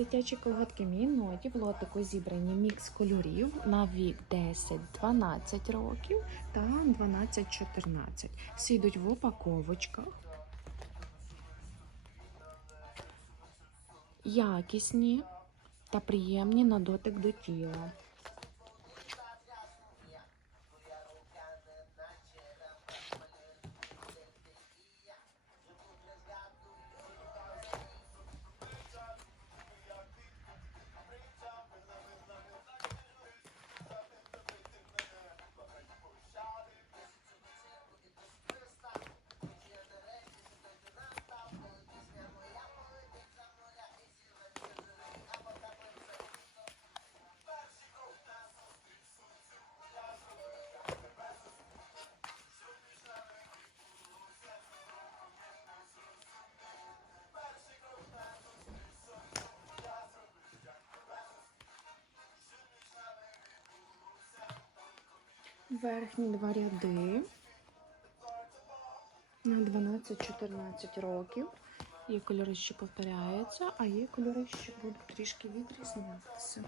Дитячі колготки Міноті в лотику зібрані мікс кольорів на вік 10-12 років та 12-14. Всі йдуть в упаковочках. Якісні та приємні на дотик до тіла. Верхні два ряди на 12-14 років. Є кольори, що повторяються, а є кольори, що будуть трішки відрізнятися.